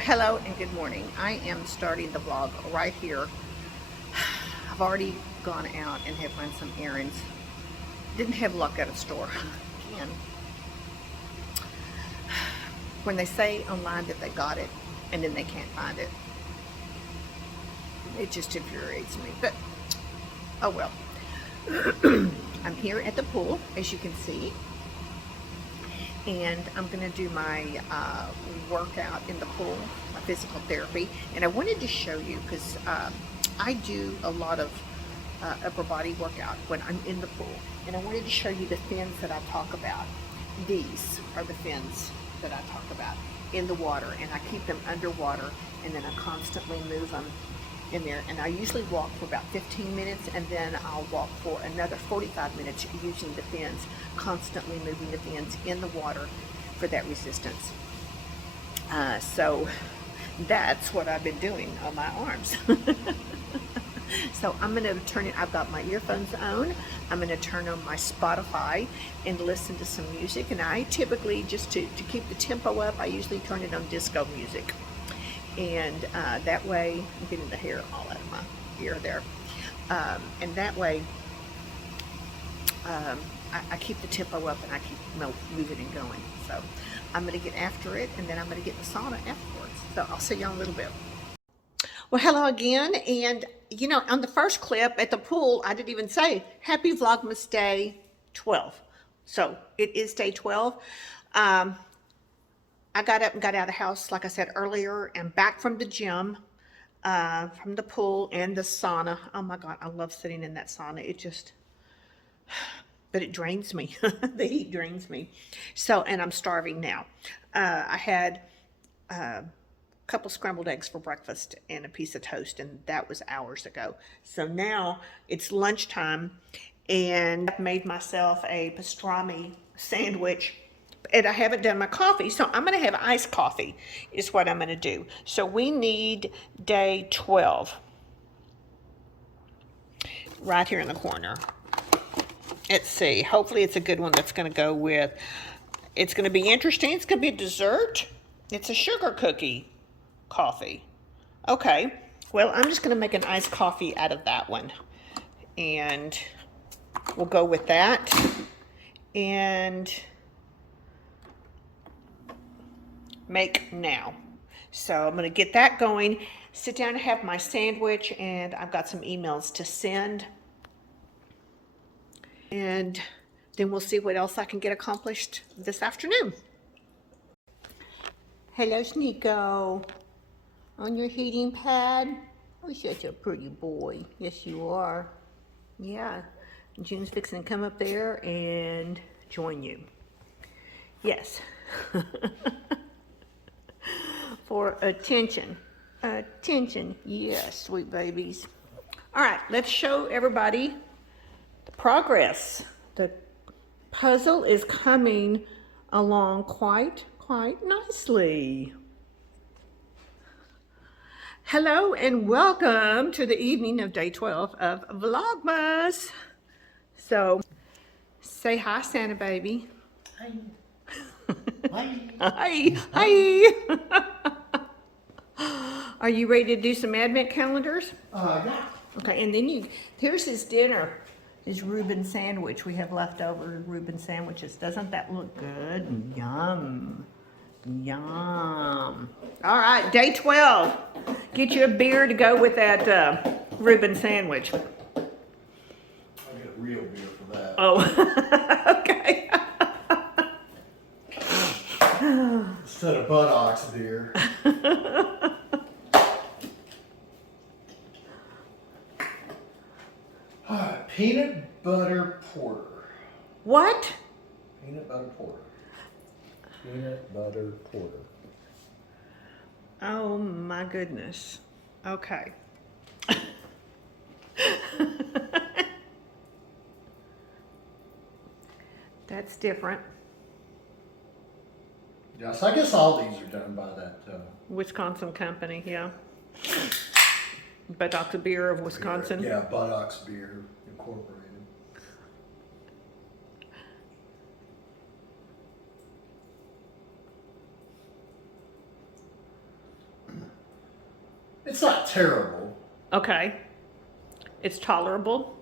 Well, hello and good morning. I am starting the vlog right here. I've already gone out and have run some errands. Didn't have luck at a store. Again, when they say online that they got it and then they can't find it, it just infuriates me. But oh well. I'm here at the pool, as you can see, and I'm going to do my workout in the pool, my physical therapy. And I wanted to show you because I do a lot of upper body workout when I'm in the pool, and I wanted to show you the fins that I talk about. These are the fins that I talk about in the water, and I keep them underwater, and then I constantly move them in there. And I usually walk for about 15 minutes, and then I'll walk for another 45 minutes using the fins, constantly moving the fins in the water for that resistance. So that's what I've been doing on my arms. So I'm going to turn it, I've got my earphones on, I'm going to turn on my Spotify and listen to some music. And I typically, just to keep the tempo up, I usually turn it on disco music. And that way, I'm getting the hair all out of my ear there. And that way, I keep the tempo up and I keep moving and going. So I'm going to get after it, and then I'm going to get in the sauna afterwards. So I'll see you in a little bit. Well, hello again. And you know, on the first clip at the pool, I didn't even say happy Vlogmas day 12. So it is day 12. I got up and got out of the house, like I said earlier, and back from the gym, from the pool and the sauna. Oh my God, I love sitting in that sauna. It just, but it drains me. The heat drains me. So, and I'm starving now. I had a couple scrambled eggs for breakfast and a piece of toast, and that was hours ago. So now it's lunchtime, and I've made myself a pastrami sandwich. And I haven't done my coffee, so I'm going to have iced coffee is what I'm going to do. So we need day 12 right here in the corner. Let's see. Hopefully it's a good one that's going to go with. It's going to be interesting. It's going to be a dessert. It's a sugar cookie coffee. Okay. Well, I'm just going to make an iced coffee out of that one. And we'll go with that. And make now. So I'm going to get that going, sit down and have my sandwich, and I've got some emails to send. And then we'll see what else I can get accomplished this afternoon. Hello, Sneeko. On your heating pad? Oh, such a pretty boy. Yes, you are. Yeah. June's fixing to come up there and join you. Yes. For attention. Attention. Yes, sweet babies. All right, let's show everybody the progress. The puzzle is coming along quite nicely. Hello and welcome to the evening of day 12 of Vlogmas. So, say hi, Santa baby. Hi. Hi. Hi. Hi. Are you ready to do some advent calendars? Yeah. Okay, and then here's his dinner, his Reuben sandwich. We have leftover Reuben sandwiches. Doesn't that look good? Yum. Yum. All right, day 12. Get you a beer to go with that Reuben sandwich. I get a real beer for that. Oh, okay. Instead of buttocks beer. Alright, peanut butter porter. What? Peanut butter porter. Peanut butter porter. Oh my goodness. Okay. That's different. Yes, I guess all these are done by that. Wisconsin company, yeah. Buttocks Beer of Wisconsin. Yeah, Buttocks Beer Incorporated. It's not terrible. Okay. It's tolerable.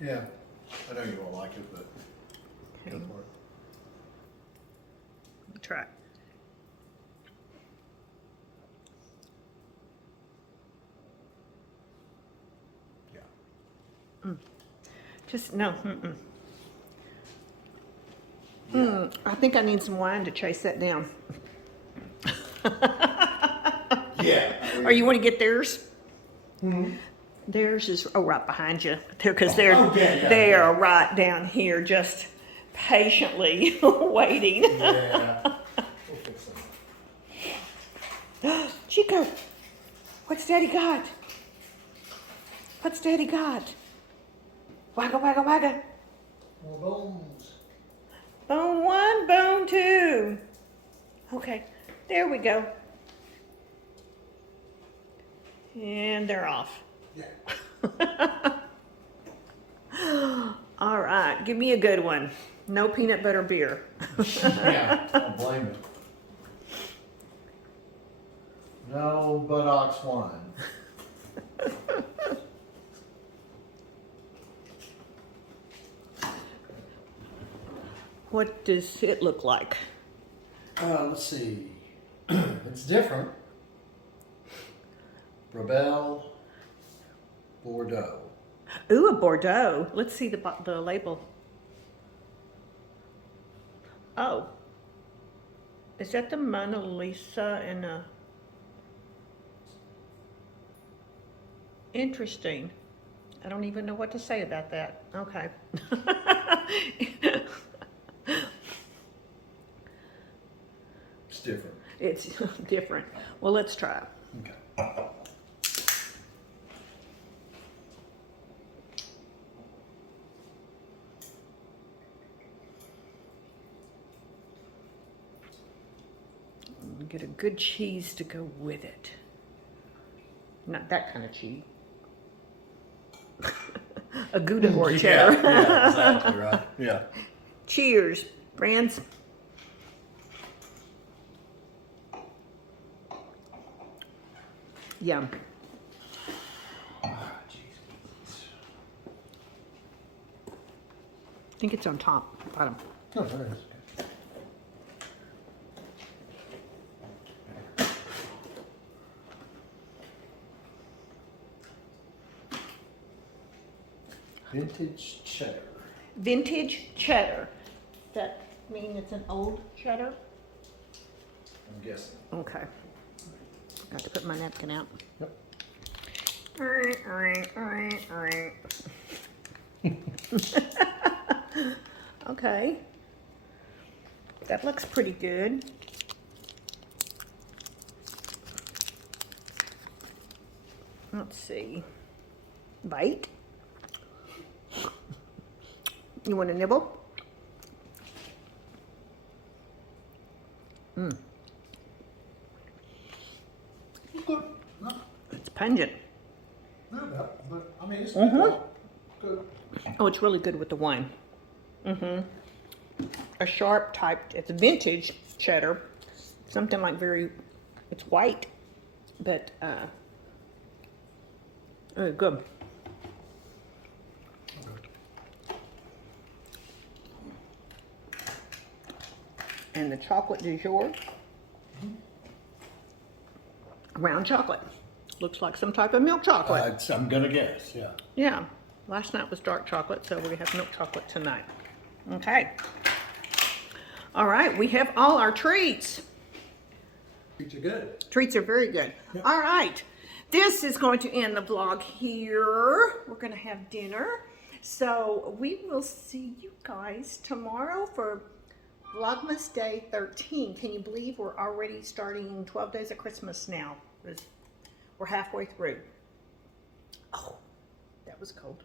Yeah. I know you won't like it, but Okay. go for it. Let me try it. Yeah. Just, no. I think I need some wine to chase that down. Yeah. Or you want to get theirs? Mm-hmm. Theirs is right behind you, because they yeah. are right down here, just patiently waiting. Yeah. We'll fix it. Chico, what's Daddy got? What's Daddy got? Wagga, wagga, wagga. More bones. Bone 1, bone 2. Okay, there we go. And they're off. Yeah. All right, give me a good one. No peanut butter beer. Yeah, don't blame it. No buttocks wine. What does it look like? Let's see. It's different. Rebel Bordeaux. Ooh, a Bordeaux. Let's see the label. Oh. Is that the Mona Lisa in a... Interesting. I don't even know what to say about that. Okay. It's different. It's different. Well, let's try it. Okay. Get a good cheese to go with it. Not that kind of cheese. A Gouda or cheddar. Yeah, exactly right. Yeah. Cheers, friends. Yum. Ah, jeez. I think it's on top, bottom. Oh, there it is. Vintage cheddar. Vintage cheddar. Does that mean it's an old cheddar? I'm guessing. Okay. Got to put my napkin out. Yep. Okay. That looks pretty good. Let's see. Bite. You want a nibble? Good. No, It's pungent. not bad, but I mean, it's Mhm. good. Oh, it's really good with the wine. A sharp type, it's a vintage cheddar. Something like it's white, but, good. And the chocolate du jour. Round chocolate. Looks like some type of milk chocolate. I'm gonna guess, yeah. Yeah. Last night was dark chocolate, so we have milk chocolate tonight. Okay. All right, we have all our treats. Treats are good. Treats are very good. Yep. All right. This is going to end the vlog here. We're going to have dinner. So we will see you guys tomorrow for Vlogmas Day 13. Can you believe we're already starting 12 Days of Christmas now? We're halfway through. Oh, that was cold.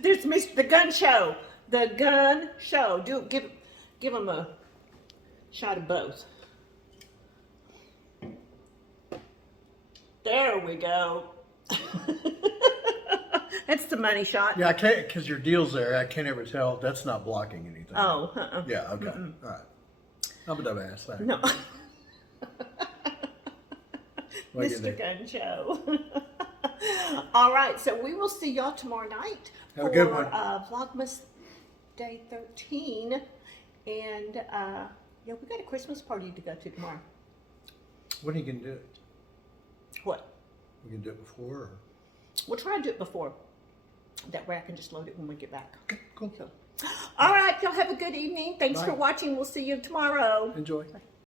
There's the gun show. The gun show. Give them a shot of both. There we go. That's the money shot. Yeah, I can't, because your deal's there, I can't ever tell. That's not blocking anything. Oh, Yeah, okay. All right. I'm a dumbass. Sorry. No. What do you Mr. think? Gun Show. All right, so we will see y'all tomorrow night Have a good one. Vlogmas Day 13. And yeah, we got a Christmas party to go to tomorrow. When are you going to do it? What? We can do it before? Or? We'll try to do it before. That way I can just load it when we get back. Okay, cool. All right, y'all have a good evening. Thanks Bye. for watching. We'll see you tomorrow. Enjoy. Bye.